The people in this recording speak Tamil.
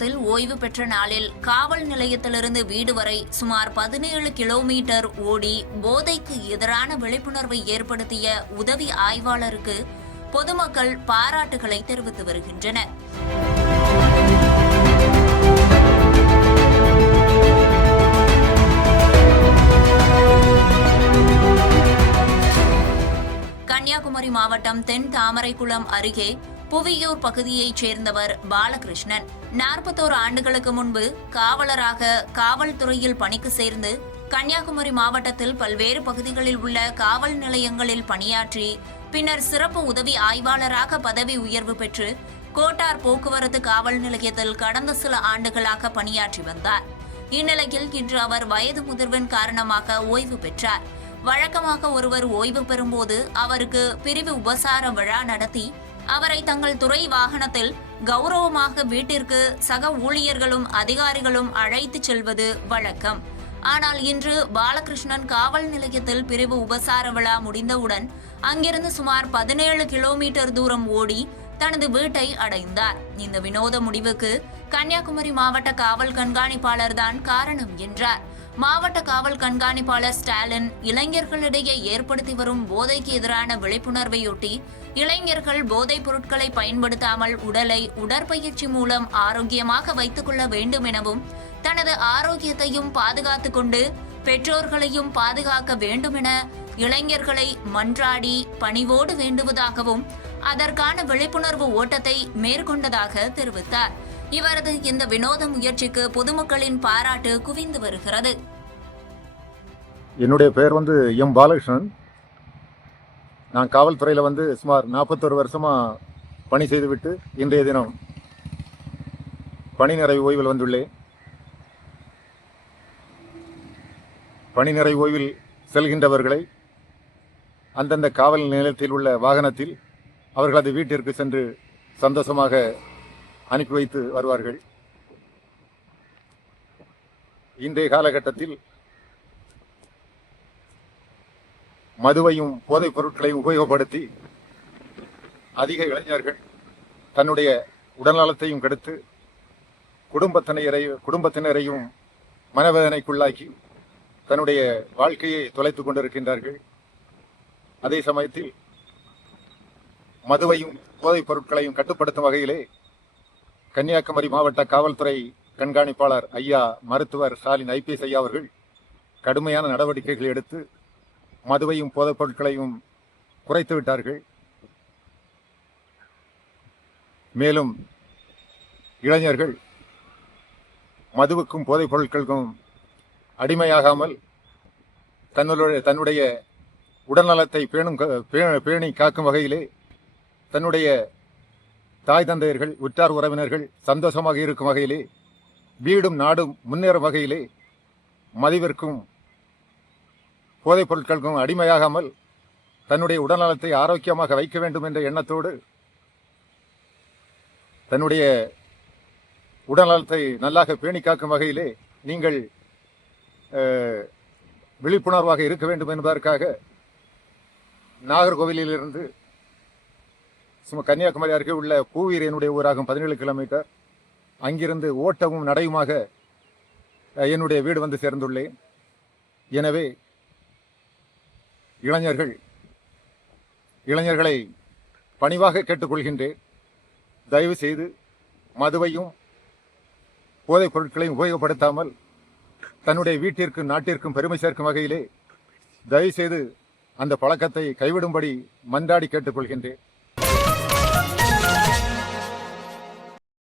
மாவட்டத்தில் ஓய்வு பெற்ற நாளில் காவல் நிலையத்திலிருந்து வீடு வரை சுமார் 17 கிலோமீட்டர் ஓடி போதைக்கு எதிரான விழிப்புணர்வை ஏற்படுத்திய உதவி ஆய்வாளருக்கு பொதுமக்கள் பாராட்டுகளை தெரிவித்து வருகின்றனர். கன்னியாகுமரி மாவட்டம் தென் தாமரைக்குளம் அருகே புவியூர் பகுதியைச் சேர்ந்தவர் பாலகிருஷ்ணன். 41 ஆண்டுகளுக்கு முன்பு காவலராக காவல்துறையில் பணிக்கு சேர்ந்து கன்னியாகுமரி மாவட்டத்தில் பல்வேறு பகுதிகளில் உள்ள காவல் நிலையங்களில் பணியாற்றி பின்னர் சிறப்பு உதவி ஆய்வாளராக பதவி உயர்வு பெற்று கோட்டார் போக்குவரத்து காவல் நிலையத்தில் கடந்த சில ஆண்டுகளாக பணியாற்றி வந்தார். இந்நிலையில் இன்று அவர் வயது முதிர்வின் காரணமாக ஓய்வு பெற்றார். வழக்கமாக ஒருவர் ஓய்வு பெறும்போது அவருக்கு பிரிவு உபசார விழா நடத்தி அவரை தங்கள் துறை வாகனத்தில் கௌரவமாக வீட்டிற்கு சக ஊழியர்களும் அதிகாரிகளும் அழைத்துச் செல்வது வழக்கம். ஆனால் இன்று பாலகிருஷ்ணன் காவல் நிலையத்தில் பிரிவு உபசார விழா முடிந்தவுடன் அங்கிருந்து சுமார் 17 கிலோமீட்டர் தூரம் ஓடி தனது வீட்டை அடைந்தார். இந்த வினோத முடிவுக்கு கன்னியாகுமரி மாவட்ட காவல் கண்காணிப்பாளர் தான் காரணம் என்றார். மாவட்ட காவல் கண்காணிப்பாளர் ஸ்டாலின் இளைஞர்களிடையே ஏற்படுத்தி வரும் போதைக்கு எதிரான விழிப்புணர்வையொட்டி இளைஞர்கள் போதைப் பொருட்களை பயன்படுத்தாமல் உடலை உடற்பயிற்சி மூலம் ஆரோக்கியமாக வைத்துக் கொள்ள வேண்டும் எனவும் தனது ஆரோக்கியத்தையும் பாதுகாத்துக் கொண்டு பெற்றோர்களையும் பாதுகாக்க வேண்டும் என இளைஞர்களை மன்றாடி பணிவோடு வேண்டுவதாகவும் அதற்கான விழிப்புணர்வு ஓட்டத்தை மேற்கொண்டதாக தெரிவித்தார். இவரது இந்த வினோத முயற்சிக்கு பொதுமக்களின் பாராட்டு குவிந்து வருகிறது. என்னுடைய பெயர் எம் பாலகிருஷ்ணன். நான் காவல்துறையில் சுமார் 41 வருஷமா பணி செய்துவிட்டு இன்றைய தினம் பணி நிறைவு ஓய்வில் வந்துள்ளேன். பணி நிறைவு ஓய்வில் செல்கின்றவர்களை அந்தந்த காவல் நிலையத்தில் உள்ள வாகனத்தில் அவர்களது வீட்டிற்கு சென்று சந்தோஷமாக அனுப்பி வைத்து வருவார்கள். இன்றைய காலகட்டத்தில் மதுவையும் போதைப் பொருட்களையும் உபயோகப்படுத்தி அதிக இளைஞர்கள் தன்னுடைய உடல்நலத்தையும் கெடுத்து குடும்பத்தினரையும் மனவேதனைக்குள்ளாக்கி தன்னுடைய வாழ்க்கையை தொலைத்துக் கொண்டிருக்கின்றார்கள். அதே சமயத்தில் மதுவையும் போதைப் பொருட்களையும் கட்டுப்படுத்தும் வகையிலே கன்னியாகுமரி மாவட்ட காவல்துறை கண்காணிப்பாளர் ஐயா மருத்துவர் ஸ்டாலின் IPS ஐயா அவர்கள் கடுமையான நடவடிக்கைகள் எடுத்து மதுவையும் போதைப் பொருட்களையும் குறைத்து விட்டார்கள். மேலும் இளைஞர்கள் மதுவுக்கும் போதைப் பொருட்களுக்கும் அடிமையாகாமல் தன்னுடைய உடல்நலத்தை பேணி காக்கும் வகையிலே தன்னுடைய தாய் தந்தையர்கள் உற்றார் உறவினர்கள் சந்தோஷமாக இருக்கும் வகையிலே வீடும் நாடும் முன்னேறும் வகையிலே மதுவிற்கும் போதைப் பொருட்களுக்கும் அடிமையாகாமல் தன்னுடைய உடல்நலத்தை ஆரோக்கியமாக வைக்க வேண்டும் என்ற எண்ணத்தோடு தன்னுடைய உடல்நலத்தை நல்லாக பேணி காக்கும் வகையிலே நீங்கள் விழிப்புணர்வாக இருக்க வேண்டும் என்பதற்காக நாகர்கோவிலிருந்து கன்னியாகுமரி அருகே உள்ள பூவீர் என்னுடைய ஊராகும் 17 கிலோமீட்டர் அங்கிருந்து ஓட்டமும் நடையுமாக என்னுடைய வீடு சேர்ந்துள்ளேன். எனவே இளைஞர்களை பணிவாக கேட்டுக்கொள்கின்றேன். தயவு செய்து மதுவையும் போதைப் பொருட்களையும் உபயோகப்படுத்தாமல் தன்னுடைய வீட்டிற்கும் நாட்டிற்கும் பெருமை சேர்க்கும் வகையிலே தயவு செய்து அந்த பழக்கத்தை கைவிடும்படி மன்றாடி கேட்டுக்கொள்கின்றேன்.